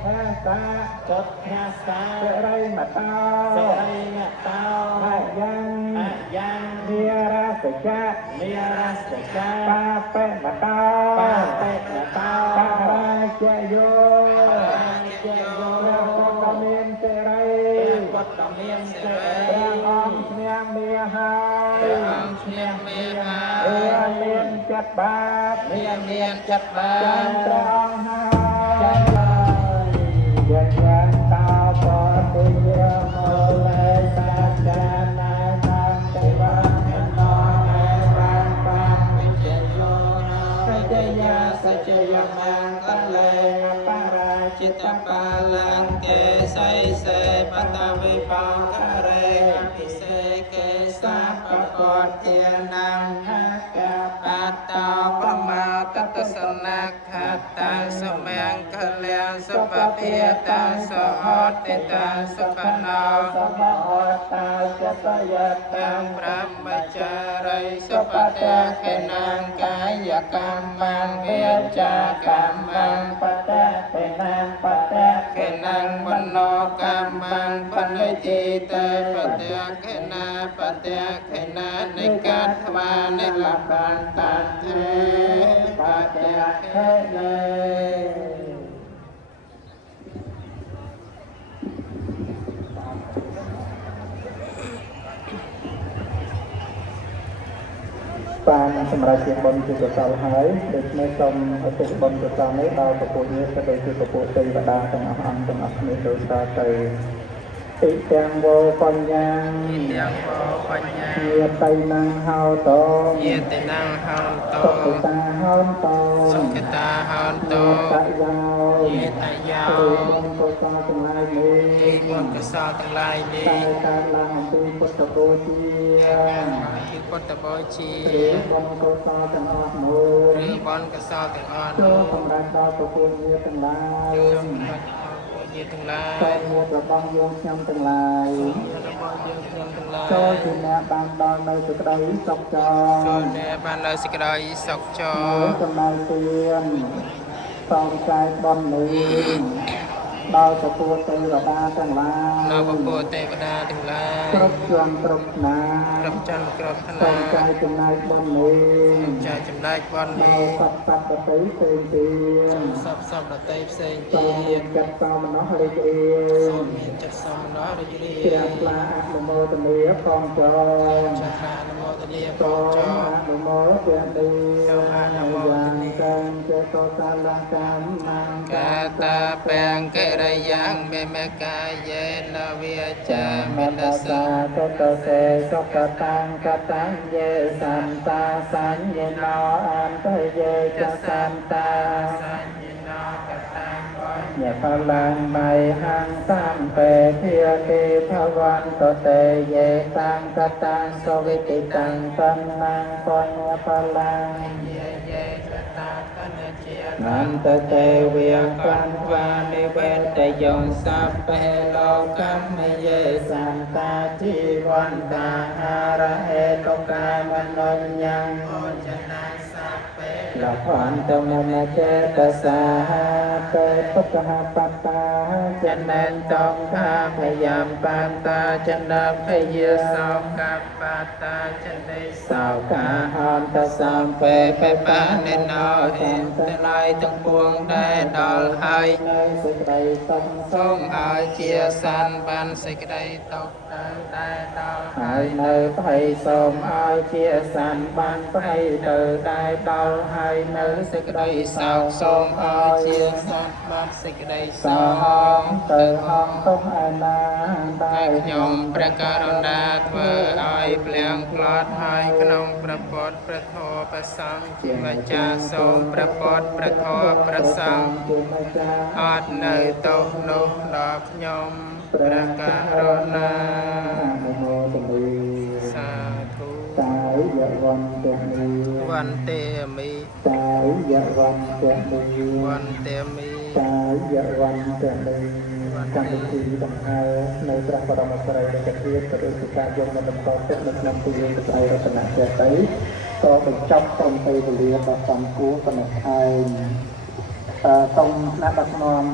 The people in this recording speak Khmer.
แค่ตาจดแค่ตาอะไรมาเต้าอะไรมาเต้ายังเมียรักจะป้าเป็ดมาเต้าป้าราเจโยแล้วก็เมียนเจไรร้องเมียเมียหายเมียนจัดบาปจันทรองหายยังตาปอดเดียโมเลยตาจานานันเทวะนอในรังปังวิเจโยสัจยาสัจยมังกัลเลอปาราจิตปาลังเกไสเสปตวิปังคาเรอภิเสเกสัพพปอดเทียนังหักกะปัตตาปมากัตสนักขัตตาสมังคเลียสปะเพียตาสหติตาสปนาสมหตาจตยตังพระมจาริสปะเตเกนังกายกรรมังเวจากรรมังปะเตเกนังปะเตเกนังมโนกรรมังปณิจิเตปะเตเกนาปะเตเกนาในกัตถวาในลับบันตันเทปะเตเกเนបានសម្រាប់ជាបុណ្យជាកុសលហើយដូច្នេះសូមឧទ្ទិសបុណ្យកុសលនេះដល់ពពុទ្ធញាតិក៏ដូចជាពពុទ្ធទេវតាទាំងអស់អង្គទាំងអស់គ្នាដោយសារទៅអ៊ីទាំងវោបញ្ញញាញាតៃណាំហោតោសុខតាហោតោតយោបុណ្យកុសលទាំងឡាយនេះតែកើតឡើងអំពីពុទ្ធបូជាបុណ្យកុសលទាំងអស់នោះចូលសម្រាប់ដល់ពពុទ្ធញាតិទាំងឡាយចូលញាតិរបស់យើងខ្ញុំទាំងឡាយចូលជាអ្នកបានដល់នៅសេចក្តីសុខចរចំណែកទានសូមចែកបុណ្យនេះដល់ពពុទ្ធទេវតាទាំងឡាយគ្រប់ជាន់គ្រប់ថ្នាក់សូមចែកចំណែកបុណ្យនេះសពសត្វដទៃផ្សេងទៀតសូមមានចិត្តសោមនស្សរីករាយជ្រះថ្លាអនុមោទនាផងចរសូមអនុមោទនាយ៉ាងទាំងចេតសាលកម្មកាតាពេងកិរិយ៉ាងមេមកាយេនវិចាមិតសាតតសេសុខតាំងកតាំងយេសន្តាសញ្ញណោអន្តយេចសន្តាយៈបលាងបៃហង្សំពេភិយតិភវន្តតេយេតាំងកតាំងសវិតិតាំងតំណាំបញ្ញបលាងនន្តតេវិកង្វានិវេតយងសព្ពេលោកមយេសន្តាជីវន្តាហារហេតុកាមនោញ្ញੰលភន្តមនចេតសាពេពុទ្ធហបត្តាចនេនតងខាភយំបានតាចនភយាសោកបត្តាចនេសោកាហន្តសំពេបេបានិណោហេតឡៃទាំងពួងដែលដល់ហើយនៅសេចក្តីសុខសូមឲ្យជាសានបានសេចក្តីទុកតែដល់ហើយនៅភ័យសូមឲ្យជាសានបានភ័យទៅតែដល់ហើយនៅសេចក្តីសោកសូមឲ្យជាសានបានសេចក្តីសោកទៅហងទុកឯណាដែលខ្ញុំព្រះករុណាធ្វើឲ្យភ្លៀងផ្លត់ហើយក្នុងព្រះពុទ្ធព្រះធម៌ព្រះសង្ឃជាម្ចាស់សូមព្រះពុទ្ធព្រះធម៌ព្រះសង្ឃជាម្ចាស់អត់នៅទោសនោះដល់ខ្ញុំព្រះករុណាអនុមោទនាសាធុតាយវន្តេវន្តេមិតាយវន្តេវន្តេមិតាយវន្តេកម្មវិធីដង្ហែនៅព្រះបរមសារីរិកធាតុក៏ដូចជាការយកមកតម្កល់ទុកនៅក្នុងទីលានស្រីរតនចេតិយក៏បញ្ចប់ត្រឹមពេលវេលាដ៏សំគួរប៉ុណ្ណេះឯងសូមស្នើដល់ស្នំ